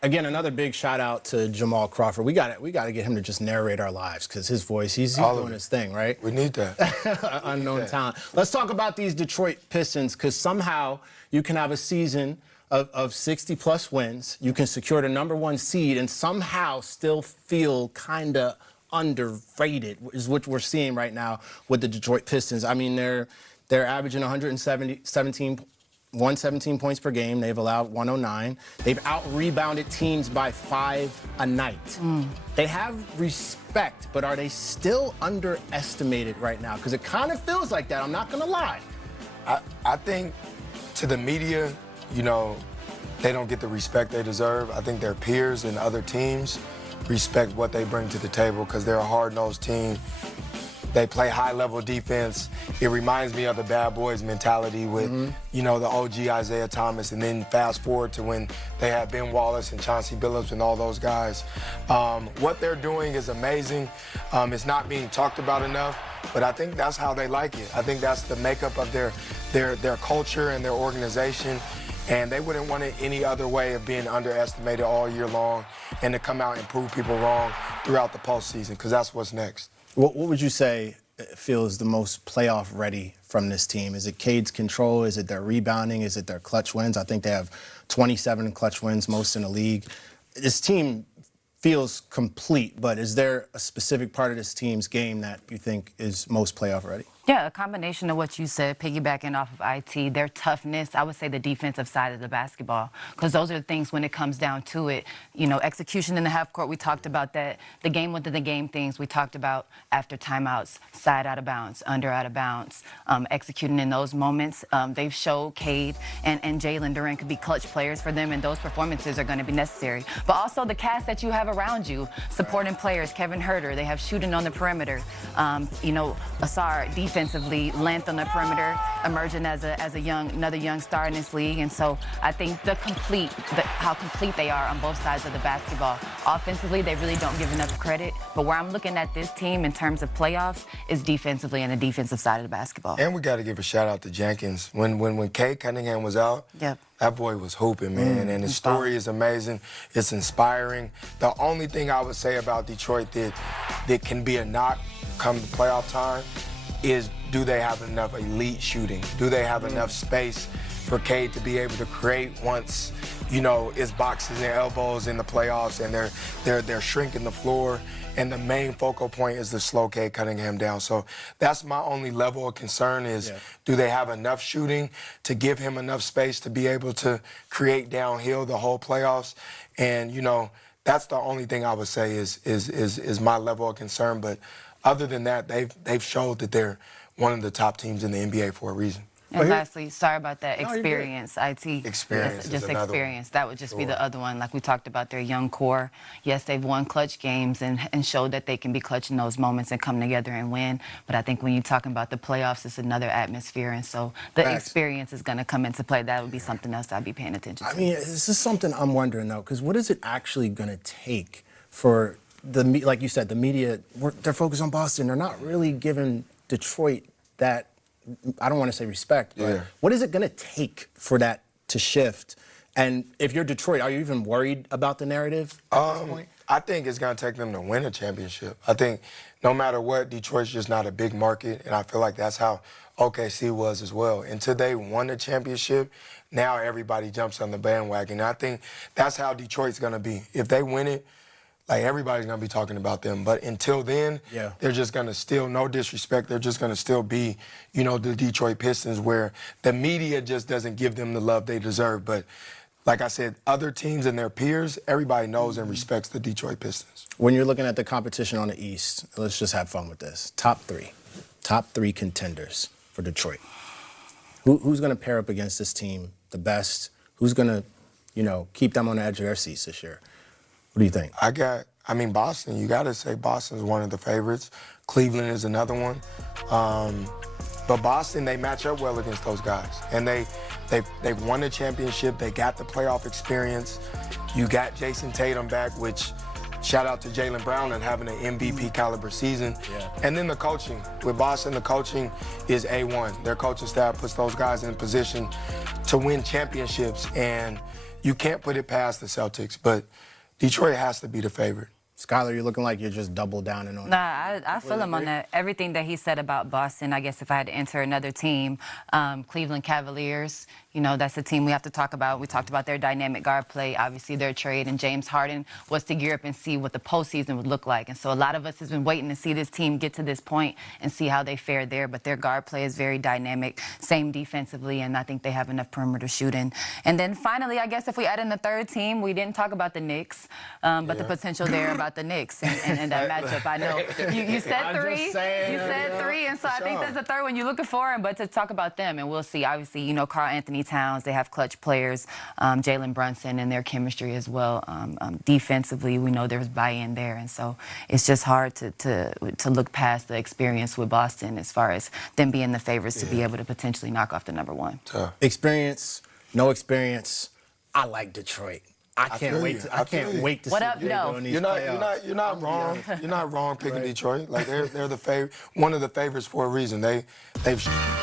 Again, another big shout out to Jamal Crawford. We got to get him to just narrate our lives because his voice, he's doing his thing, right? We need that. Unknown talent. Let's talk about these Detroit Pistons because somehow you can have a season of 60-plus wins. You can secure the #1 seed and somehow still feel kind of underrated, is what we're seeing right now with the Detroit Pistons. I mean, they're averaging 117 points per game. They've allowed 109. They've out-rebounded teams by 5 a night. They have respect, but are they still underestimated right now? Because it kind of feels like that, I'm not going to lie. I think to the media, you know, they don't get the respect they deserve. I think their peers and other teams respect what they bring to the table because they're a hard-nosed team. They play high-level defense. It reminds me of the bad boys mentality with, you know, the OG Isaiah Thomas, and then fast forward to when they had Ben Wallace and Chauncey Billups and all those guys. What they're doing is amazing. It's not being talked about enough, but I think that's how they like it. I think that's the makeup of their culture and their organization, and they wouldn't want it any other way of being underestimated all year long and to come out and prove people wrong throughout the postseason, because that's what's next. What would you say feels the most playoff ready from this team? Is it Cade's control? Is it their rebounding? Is it their clutch wins? I think they have 27 clutch wins, most in the league. This team feels complete, but is there a specific part of this team's game that you think is most playoff ready? Yeah, a combination of what you said, piggybacking off of IT, their toughness, I would say the defensive side of the basketball, because those are the things when it comes down to it. You know, execution in the half court, we talked about that. The game within the game things we talked about after timeouts, side out of bounds, under out of bounds, executing in those moments. They've showed Cade and Jalen Duren could be clutch players for them, and those performances are going to be necessary. But also the cast that you have around you, supporting players, Kevin Huerter, they have shooting on the perimeter. You know, Asar, defensively, length on the perimeter, emerging as another young star in this league. And so I think how complete they are on both sides of the basketball. Offensively, they really don't give enough credit. But where I'm looking at this team in terms of playoffs is defensively and the defensive side of the basketball. And we got to give a shout out to Jenkins. When Cade Cunningham was out, that boy was hooping, man. And his story is amazing. It's inspiring. The only thing I would say about Detroit that can be a knock come playoff time is, do they have enough elite shooting? Do they have enough space for Cade to be able to create once, you know, it's boxes and elbows in the playoffs and they're shrinking the floor, and the main focal point is to slow Cade Cunningham down. So that's my only level of concern is, do they have enough shooting to give him enough space to be able to create downhill the whole playoffs? And, you know, that's the only thing I would say is my level of concern. But other than that, they've showed that they're one of the top teams in the NBA for a reason. And lastly, sorry about that, experience, IT. Experience just experience. That would just be the other one. Like we talked about, their young core. Yes, they've won clutch games and showed that they can be clutch in those moments and come together and win. But I think when you're talking about the playoffs, it's another atmosphere. And so the experience is going to come into play. That would be something else I'd be paying attention to. I mean, this is something I'm wondering, though, because what is it actually going to take for like you said, the media, they're focused on Boston. They're not really giving Detroit that, I don't want to say respect, but what is it going to take for that to shift? And if you're Detroit, are you even worried about the narrative at this point? I think it's going to take them to win a championship. I think no matter what, Detroit's just not a big market, and I feel like that's how OKC was as well. Until they won the championship, now everybody jumps on the bandwagon. And I think that's how Detroit's going to be. If they win it, like, everybody's going to be talking about them. But until then, they're just going to still, no disrespect, they're just going to still be, you know, the Detroit Pistons, where the media just doesn't give them the love they deserve. But like I said, other teams and their peers, everybody knows and respects the Detroit Pistons. When you're looking at the competition on the East, let's just have fun with this. Top three contenders for Detroit. Who's going to pair up against this team the best? Who's going to, you know, keep them on the edge of their seats this year? What do you think? I mean, Boston, you got to say Boston's one of the favorites. Cleveland is another one. But Boston, they match up well against those guys. And they've won the championship. They got the playoff experience. You got Jason Tatum back, which, shout out to Jaylen Brown and having an MVP caliber season. And then the coaching. With Boston, the coaching is A1. Their coaching staff puts those guys in position to win championships. And you can't put it past the Celtics, but Detroit has to be the favorite. Skylar, you're looking like you're just double downing on it. Nah, I feel him on that. Everything that he said about Boston, I guess if I had to enter another team, Cleveland Cavaliers, you know, that's a team we have to talk about. We talked about their dynamic guard play, obviously their trade, and James Harden was to gear up and see what the postseason would look like. And so a lot of us has been waiting to see this team get to this point and see how they fared there. But their guard play is very dynamic, same defensively, and I think they have enough perimeter shooting. And then finally, I guess if we add in the third team, we didn't talk about the Knicks, but the potential there about the Knicks and that matchup. I know you said three. You said three, and so I think there's a third one you're looking for. But to talk about them, and we'll see. Obviously, you know, Karl Anthony Towns, they have clutch players, Jalen Brunson, and their chemistry as well. Defensively, we know there's buy-in there, and so it's just hard to look past the experience with Boston as far as them being the favorites to be able to potentially knock off the number one. Experience, no experience. I like Detroit. I can't wait to see What up, what no? doing these You're playoffs. not wrong. You're not wrong picking Detroit. Like they're the one of the favorites for a reason. They've.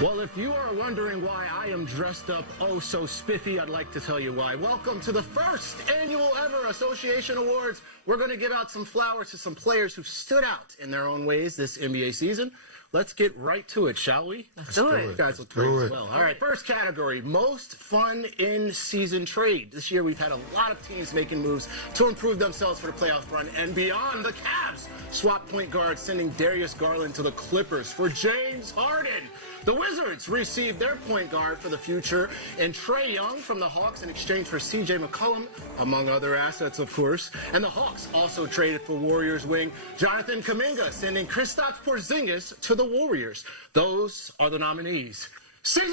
Well, if you are wondering why I am dressed up oh so spiffy, I'd like to tell you why. Welcome to the first annual ever Association Awards. We're going to give out some flowers to some players who stood out in their own ways this NBA season. Let's get right to it, shall we? Let's do it. You guys look great as well. All right, first category, most fun in-season trade. This year we've had a lot of teams making moves to improve themselves for the playoff run and beyond. The Cavs swap point guard, sending Darius Garland to the Clippers for James Harden. The Wizards received their point guard for the future and Trae Young from the Hawks in exchange for C.J. McCollum, among other assets, of course. And the Hawks also traded for Warriors wing Jonathan Kuminga, sending Kristaps Porzingis to the Warriors. Those are the nominees. Caesar!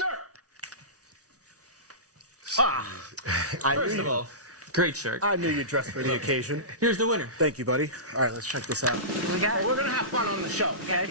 First of all, great shirt. I knew you dressed for the occasion. Here's the winner. Thank you, buddy. All right, let's check this out. We're going to have fun on the show, okay?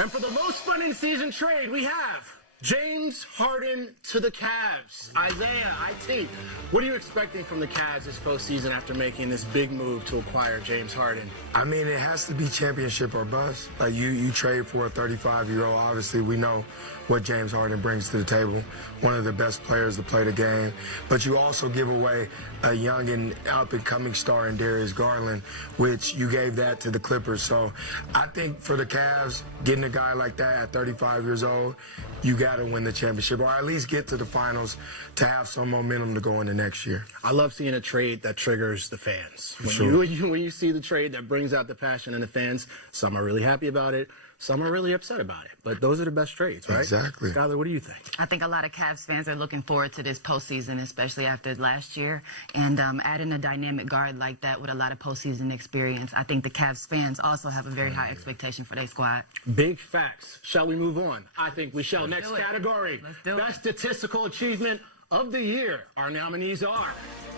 And for the most fun in season trade, we have James Harden to the Cavs. Isaiah, IT, what are you expecting from the Cavs this postseason after making this big move to acquire James Harden? I mean, it has to be championship or bust. Like you trade for a 35-year-old. Obviously, we know what James Harden brings to the table. One of the best players to play the game. But you also give away a young and up-and-coming star in Darius Garland, which you gave that to the Clippers. So I think for the Cavs, getting a guy like that at 35 years old, you got to win the championship or at least get to the finals to have some momentum to go into next year. I love seeing a trade that triggers the fans. When you see the trade that brings out the passion in the fans, some are really happy about it. Some are really upset about it, but those are the best trades, right? Exactly. Skylar, what do you think? I think a lot of Cavs fans are looking forward to this postseason, especially after last year. And adding a dynamic guard like that with a lot of postseason experience, I think the Cavs fans also have a very high expectation for their squad. Big facts. Shall we move on? I think we shall. Next category. Let's do it. Best statistical achievement of the year. Our nominees are,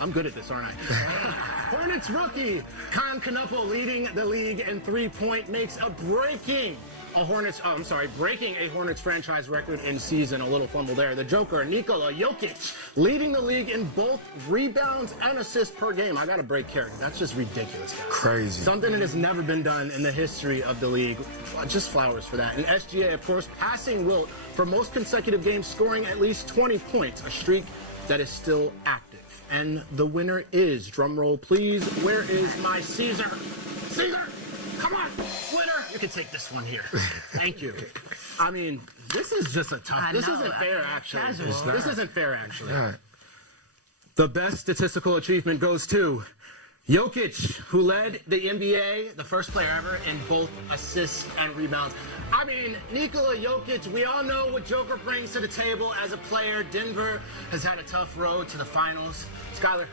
I'm good at this, aren't I? Hornets rookie Cade Cunningham leading the league in three-point makes breaking a Hornets franchise record in season. A little fumble there. The Joker, Nikola Jokic, leading the league in both rebounds and assists per game. I got to break character. That's just ridiculous, guys. Crazy. Something that has never been done in the history of the league. Just flowers for that. And SGA, of course, passing Wilt for most consecutive games, scoring at least 20 points, a streak that is still active. And the winner is, drum roll please, where is my Caesar? Caesar, come on, winner. You can take this one here. Thank you. I mean, this is just a tough, this isn't fair, actually. This isn't fair, actually. The best statistical achievement goes to Jokic, who led the NBA, the first player ever, in both assists and rebounds. I mean, Nikola Jokic, we all know what Joker brings to the table as a player. Denver has had a tough road to the finals. Skylar,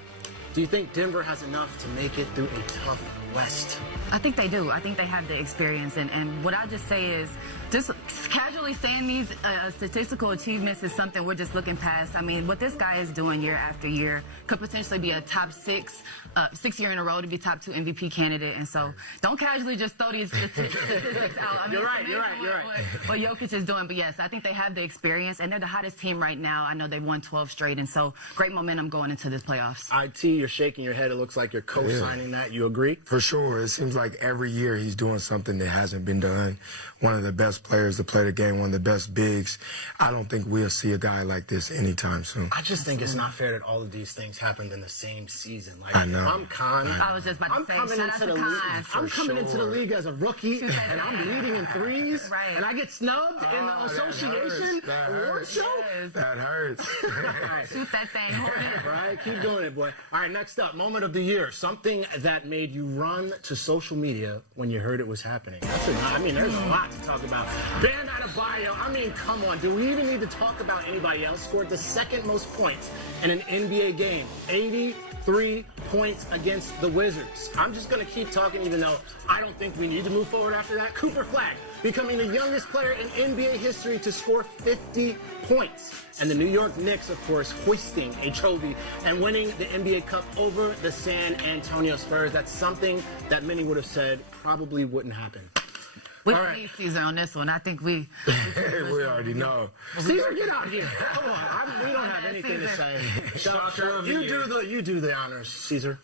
do you think Denver has enough to make it through a tough West? I think they do. I think they have the experience. And what I just say is, just casually saying these statistical achievements is something we're just looking past. I mean, what this guy is doing year after year could potentially be a top 6 year in a row to be top 2 MVP candidate. And so don't casually just throw these statistics out. I mean, You're right. What Jokic is doing. But yes, I think they have the experience, and they're the hottest team right now. I know they've won 12 straight, and so great momentum going into this playoffs. IT, you're shaking your head. It looks like you're co-signing that. You agree? For sure. It seems like every year he's doing something that hasn't been done. One of the best players to play the game playing one of the best bigs. I don't think we'll see a guy like this anytime soon. I just think it's not fair that all of these things happened in the same season. Like, I know. if I'm Con, I was just about to say, coming shout out into to the Con. league. I'm coming into the league as a rookie, and I'm leading in threes, Right. and I get snubbed in the association award show. Yes. That hurts. Shoot that thing, Hornet. Right, keep doing it, boy. All right, next up, moment of the year. Something that made you run to social media when you heard it was happening. I mean, there's a lot to talk about. Bam Adebayo, I mean, come on. Do we even need to talk about anybody else? Scored the second most points in an NBA game. 83 points against the Wizards. I'm just going to keep talking even though I don't think we need to move forward after that. Cooper Flag, becoming the youngest player in NBA history to score 50 points. And the New York Knicks, of course, hoisting a trophy and winning the NBA Cup over the San Antonio Spurs. That's something that many would have said probably wouldn't happen. We All don't right. need Caesar on this one. I think we We already know. Caesar, get out here. Come on. We don't have anything to say. Shocker of the year. You do the honors, Caesar.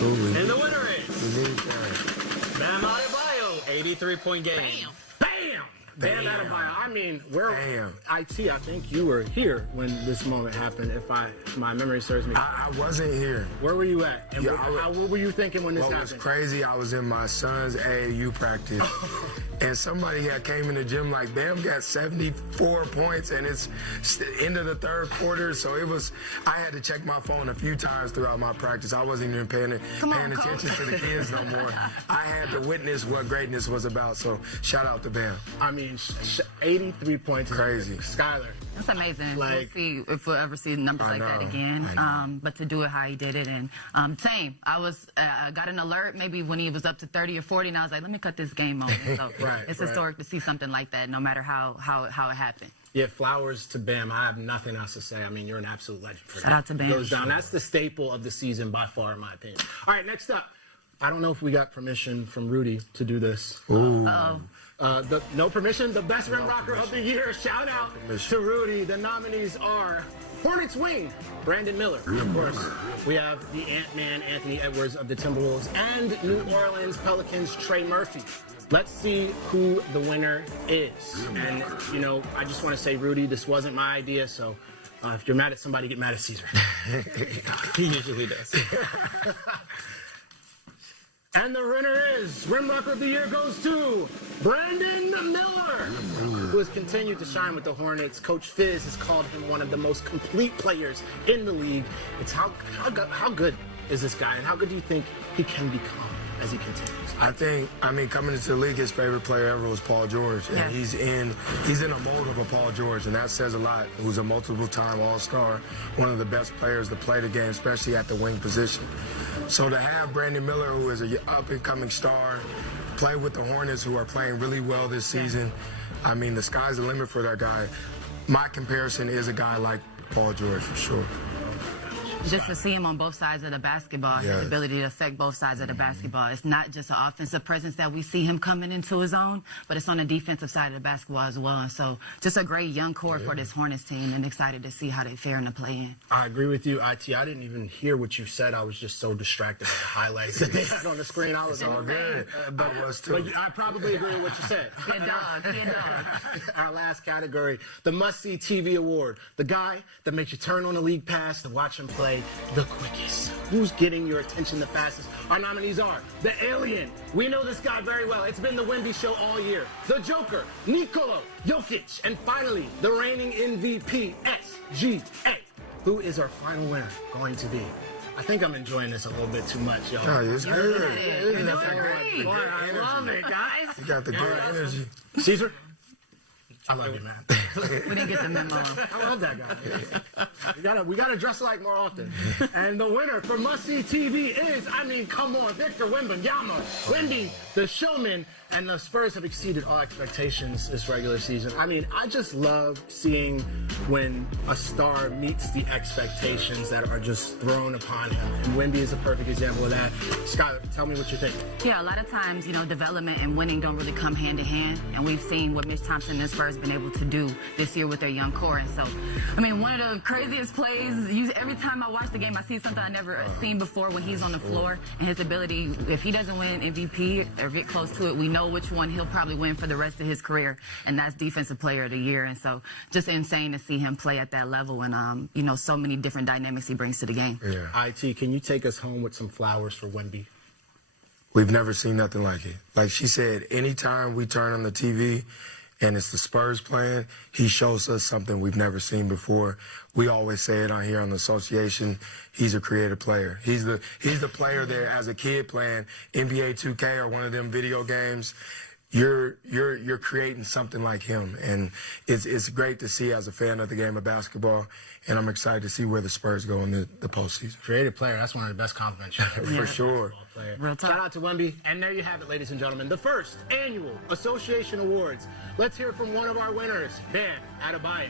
Ooh, we And the winner is need that. Bam Adebayo, 83-point game. Bam! Bam Adebayo. I mean, Bam. I think you were here when this moment happened, if my memory serves me. I wasn't here. Where were you at? And Yeah, what were you thinking when this What was happened? crazy, I was in my son's AAU practice, and somebody had came in the gym like, Bam got 74 points, and it's the end of the third quarter, so I had to check my phone a few times throughout my practice. I wasn't even paying attention to the kids no more. I had to witness what greatness was about, so shout out to Bam. I mean, 83 points. Crazy. Skylar. That's amazing. Like- We'll see if we'll ever see numbers I like that know, again. I know. But to do it how he did it, and same. I got an alert maybe when he was up to 30 or 40, and I was like, let me cut this game on. So Right, it's right. historic to see something like that, no matter how it happened. Yeah, flowers to Bam. I have nothing else to say. I mean, you're an absolute legend for that. Shout out to Bam. Goes down. That's the staple of the season by far, in my opinion. All right, next up. I don't know if we got permission from Rudy to do this. Uh-oh. No permission. The best rim rocker of the year. Shout out to Rudy. The nominees are Hornets wing, Brandon Miller. Of course, we have the Ant-Man, Anthony Edwards of the Timberwolves, and New Orleans Pelicans, Trey Murphy. Let's see who the winner is. And, you know, I just want to say, Rudy, this wasn't my idea, so if you're mad at somebody, get mad at Caesar. He usually does. And the winner is, Rim Rocker of the Year goes to Brandon Miller, who has continued to shine with the Hornets. Coach Fizz has called him one of the most complete players in the league. It's how good is this guy, and how good do you think he can become as he continues? I mean, coming into the league, his favorite player ever was Paul George, and Yeah. he's in a mold of a Paul George, and that says a lot. Who's a multiple-time All-Star, one of the best players to play the game, especially at the wing position. So to have Brandon Miller, who is an up-and-coming star, play with the Hornets, who are playing really well this season, I mean, the sky's the limit for that guy. My comparison is a guy like Paul George for sure. Just to see him on both sides of the basketball, Yeah. his ability to affect both sides of the basketball. It's not just an offensive presence that we see him coming into his own, but it's on the defensive side of the basketball as well. And so just a great young core for this Hornets team, and excited to see how they fare in the play-in. I agree with you, IT. I didn't even hear what you said. I was just so distracted by the highlights that they had on the screen. I was all good. I was too. But I probably agree with what you said. Kid dog, kid dog. Our last category, the must-see TV award. The guy that makes you turn on the league pass to watch him play the quickest. Who's getting your attention the fastest? Our nominees are the Alien. We know this guy very well. It's been the Wendy Show all year. The Joker, Nikola Jokic. And finally, the reigning MVP, SGA. Who is our final winner going to be? I think I'm enjoying this a little bit too much, y'all. Oh, it's good. You're You got doing the great. Boy, I love it, guys. You got the good energy. Caesar? I love you, man. We didn't get the memo. I love that guy. We gotta dress alike more often. And the winner for Must See TV is, I mean, come on, Victor Wembanyama, Wemby, the showman, and the Spurs have exceeded all expectations this regular season. I mean, I just love seeing when a star meets the expectations that are just thrown upon him. And Wemby is a perfect example of that. Skylar, tell me what you think. Yeah, a lot of times, development and winning don't really come hand in hand. And we've seen what Mitch Thompson and the Spurs been able to do this year with their young core. And so, I mean, one of the craziest plays, every time I watch the game, I see something I never seen before when he's on the floor, and his ability, if he doesn't win MVP or get close to it, we know which one he'll probably win for the rest of his career, and that's Defensive Player of the Year. And so just insane to see him play at that level, and, you know, so many different dynamics he brings to the game. Yeah. IT, can you take us home with some flowers for Wemby? We've never seen nothing like it. Like she said, anytime we turn on the TV and it's the Spurs playing, he shows us something we've never seen before. We always say it on here on the association, he's a creative player. He's the player that as a kid playing NBA 2K or one of them video games, you're creating something like him. And it's great to see as a fan of the game of basketball, and I'm excited to see where the Spurs go in the postseason. Creative player, that's one of the best compliments you can For sure. Real talk. Shout out to Wemby. And there you have it, ladies and gentlemen, the first annual Association Awards. Let's hear from one of our winners, Bam Adebayo.